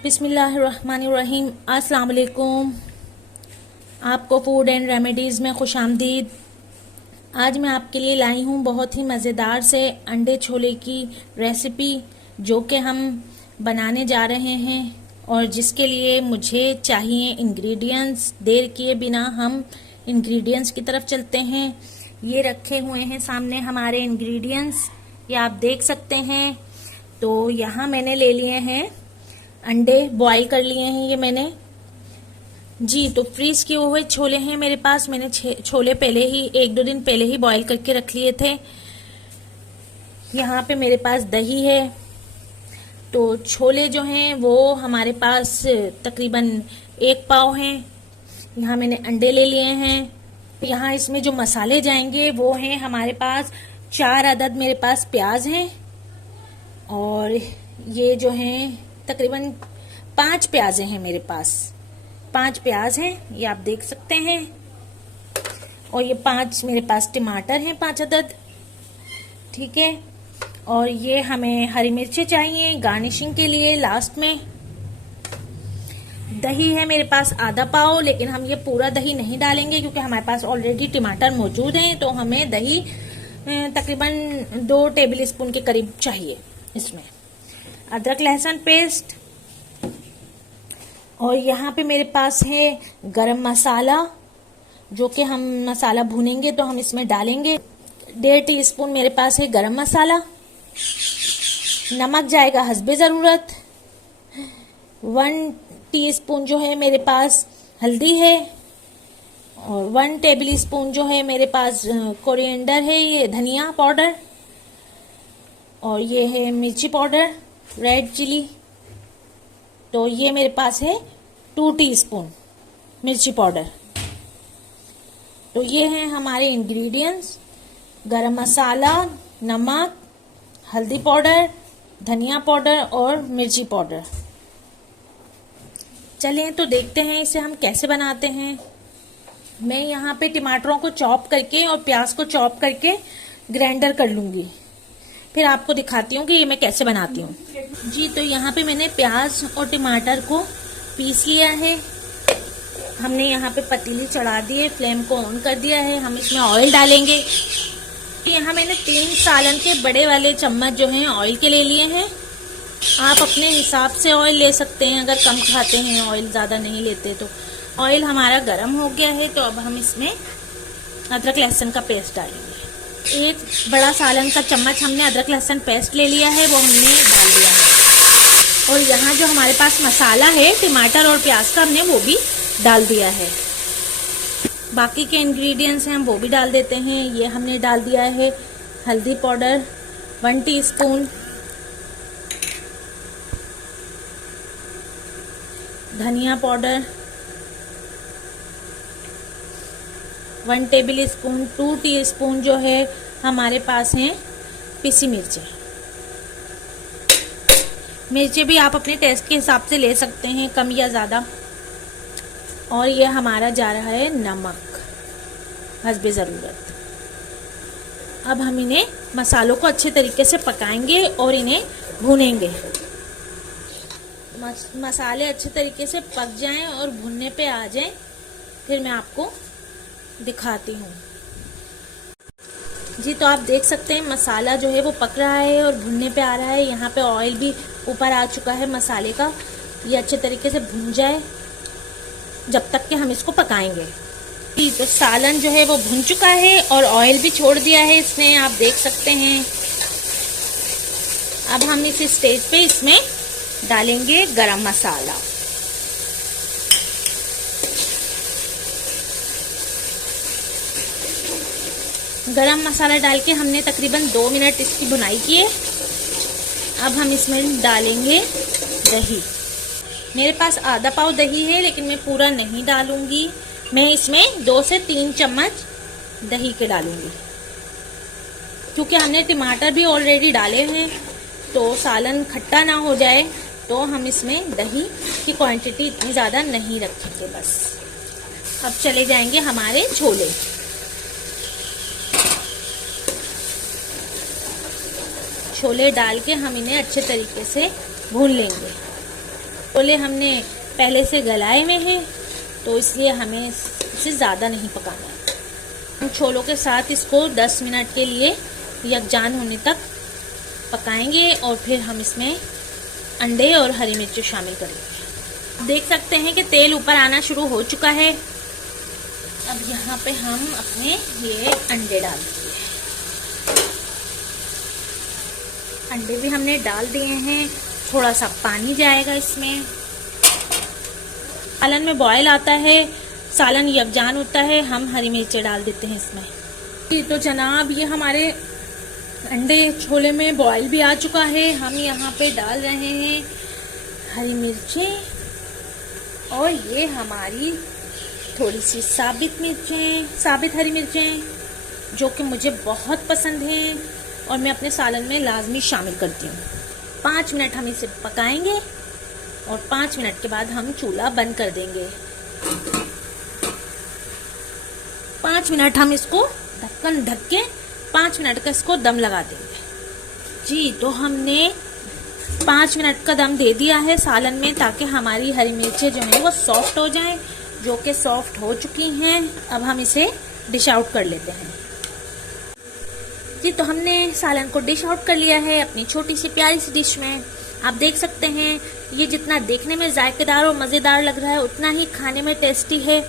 बिस्मिल्लाहिर्रहमानिर्रहीम। अस्सलाम वालेकुम। आपको फूड एंड रेमेडीज़ में खुश आमदीद। आज मैं आपके लिए लाई हूँ बहुत ही मज़ेदार से अंडे छोले की रेसिपी, जो कि हम बनाने जा रहे हैं और जिसके लिए मुझे चाहिए इंग्रेडिएंट्स। देर किए बिना हम इंग्रेडिएंट्स की तरफ चलते हैं। ये रखे हुए हैं सामने हमारे इंग्रेडिएंट्स, ये आप देख सकते हैं। तो यहाँ मैंने ले लिए हैं अंडे, बॉईल कर लिए हैं ये मैंने जी। तो फ्रीज किए हुए छोले हैं मेरे पास। मैंने छोले पहले ही 1-2 दिन पहले ही बॉईल करके रख लिए थे। यहाँ पे मेरे पास दही है। तो छोले जो हैं वो हमारे पास तकरीबन 1 पाव हैं। यहाँ मैंने अंडे ले लिए हैं। यहाँ इसमें जो मसाले जाएंगे वो हैं हमारे पास 4 अदद मेरे पास प्याज हैं, और ये जो हैं तकरीबन 5 प्याज हैं मेरे पास। 5 प्याज हैं, ये आप देख सकते हैं। और ये 5 मेरे पास टमाटर हैं, 5 अदद, ठीक है। और ये हमें हरी मिर्चें चाहिए गार्निशिंग के लिए लास्ट में। दही है मेरे पास आधा पाव, लेकिन हम ये पूरा दही नहीं डालेंगे क्योंकि हमारे पास ऑलरेडी टमाटर मौजूद हैं। तो हमें दही तकरीबन 2 टेबल स्पून के करीब चाहिए इसमें। अदरक लहसुन पेस्ट, और यहाँ पे मेरे पास है गरम मसाला, जो कि हम मसाला भूनेंगे तो हम इसमें डालेंगे। 1.5 टीस्पून मेरे पास है गरम मसाला। नमक जाएगा हस्बे ज़रूरत। 1 टीस्पून जो है मेरे पास हल्दी है, और 1 टेबल स्पून जो है मेरे पास कोरिएंडर है, ये धनिया पाउडर, और ये है मिर्ची पाउडर, रेड चिली। तो ये मेरे पास है 2 टीस्पून मिर्ची पाउडर। तो ये हैं हमारे इंग्रेडिएंट्स: गरम मसाला, नमक, हल्दी पाउडर, धनिया पाउडर और मिर्ची पाउडर। चलिए तो देखते हैं इसे हम कैसे बनाते हैं। मैं यहाँ पे टमाटरों को चॉप करके और प्याज को चॉप करके ग्राइंडर कर लूंगी, फिर आपको दिखाती हूँ कि ये मैं कैसे बनाती हूँ जी। तो यहाँ पे मैंने प्याज और टमाटर को पीस लिया है। हमने यहाँ पे पतीली चढ़ा दी है, फ्लेम को ऑन कर दिया है। हम इसमें ऑयल डालेंगे। यहाँ मैंने 3 सालन के बड़े वाले चम्मच जो हैं ऑयल के ले लिए हैं। आप अपने हिसाब से ऑयल ले सकते हैं, अगर कम खाते हैं, ऑयल ज़्यादा नहीं लेते तो। ऑयल हमारा गर्म हो गया है, तो अब हम इसमें अदरक लहसुन का पेस्ट डालेंगे। 1 बड़ा सालन का चम्मच हमने अदरक लहसुन पेस्ट ले लिया है, वो हमने डाल दिया है। और यहाँ जो हमारे पास मसाला है टमाटर और प्याज का, हमने वो भी डाल दिया है। बाकी के इंग्रेडिएंट्स हैं हम वो भी डाल देते हैं। ये हमने डाल दिया है हल्दी पाउडर 1 टीस्पून, धनिया पाउडर 1 टेबल स्पून, 2 टीस्पून जो है हमारे पास हैं पिसी मिर्चें। मिर्चें भी आप अपने टेस्ट के हिसाब से ले सकते हैं, कम या ज़्यादा। और ये हमारा जा रहा है नमक हस्बे ज़रूरत। अब हम इन्हें मसालों को अच्छे तरीके से पकाएंगे और इन्हें भूनेंगे। मसाले अच्छे तरीके से पक जाएं और भुनने पे आ जाएं, फिर मैं आपको दिखाती हूँ जी। तो आप देख सकते हैं मसाला जो है वो पक रहा है और भुनने पे आ रहा है। यहाँ पे ऑयल भी ऊपर आ चुका है मसाले का। ये अच्छे तरीके से भुन जाए जब तक कि हम इसको पकाएंगे। तो सालन जो है वो भुन चुका है और ऑयल भी छोड़ दिया है इसने, आप देख सकते हैं। अब हम इस स्टेज पे इसमें डालेंगे गरम मसाला। गरम मसाला डाल के हमने तकरीबन 2 मिनट इसकी भुनाई की है। अब हम इसमें डालेंगे दही। मेरे पास आधा पाव दही है, लेकिन मैं पूरा नहीं डालूंगी। मैं इसमें 2 से 3 चम्मच दही के डालूंगी, क्योंकि हमने टमाटर भी ऑलरेडी डाले हैं, तो सालन खट्टा ना हो जाए। तो हम इसमें दही की क्वांटिटी इतनी ज़्यादा नहीं रखेंगे बस। अब चले जाएंगे हमारे छोले। छोले डाल के हम इन्हें अच्छे तरीके से भून लेंगे। छोले हमने पहले से गलाए हुए हैं, तो इसलिए हमें इसे ज़्यादा नहीं पकाना है। हम छोलों के साथ इसको 10 मिनट के लिए यकजान होने तक पकाएंगे और फिर हम इसमें अंडे और हरी मिर्च शामिल करेंगे। देख सकते हैं कि तेल ऊपर आना शुरू हो चुका है। अब यहाँ पे हम अपने ये अंडे डाल देंगे। अंडे भी हमने डाल दिए हैं। थोड़ा सा पानी जाएगा इसमें। सालन में बॉयल आता है, सालन यकजान होता है, हम हरी मिर्चें डाल देते हैं इसमें। जी तो जनाब, ये हमारे अंडे छोले में बॉयल भी आ चुका है। हम यहाँ पे डाल रहे हैं हरी मिर्चें, और ये हमारी थोड़ी सी साबित हरी मिर्चें, जो कि मुझे बहुत पसंद हैं और मैं अपने सालन में लाजमी शामिल करती हूँ। 5 मिनट हम इसे पकाएंगे और 5 मिनट के बाद हम चूल्हा बंद कर देंगे। 5 मिनट हम इसको ढक्कन ढक के 5 मिनट का इसको दम लगा देंगे। जी तो हमने 5 मिनट का दम दे दिया है सालन में, ताकि हमारी हरी मिर्चें जो हैं वो सॉफ्ट हो जाएं, जो कि सॉफ्ट हो चुकी हैं। अब हम इसे डिश आउट कर लेते हैं। जी तो हमने सालन को डिश आउट कर लिया है अपनी छोटी सी प्यारी सी डिश में। आप देख सकते हैं ये जितना देखने में जायकेदार और मज़ेदार लग रहा है, उतना ही खाने में टेस्टी है।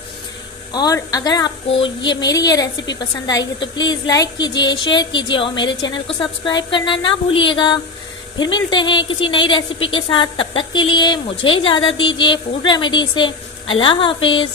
और अगर आपको मेरी ये रेसिपी पसंद आई है तो प्लीज़ लाइक कीजिए, शेयर कीजिए और मेरे चैनल को सब्सक्राइब करना ना भूलिएगा। फिर मिलते हैं किसी नई रेसिपी के साथ। तब तक के लिए मुझे इजाज़त दीजिए फूड रेमेडी से। अल्लाह हाफिज़।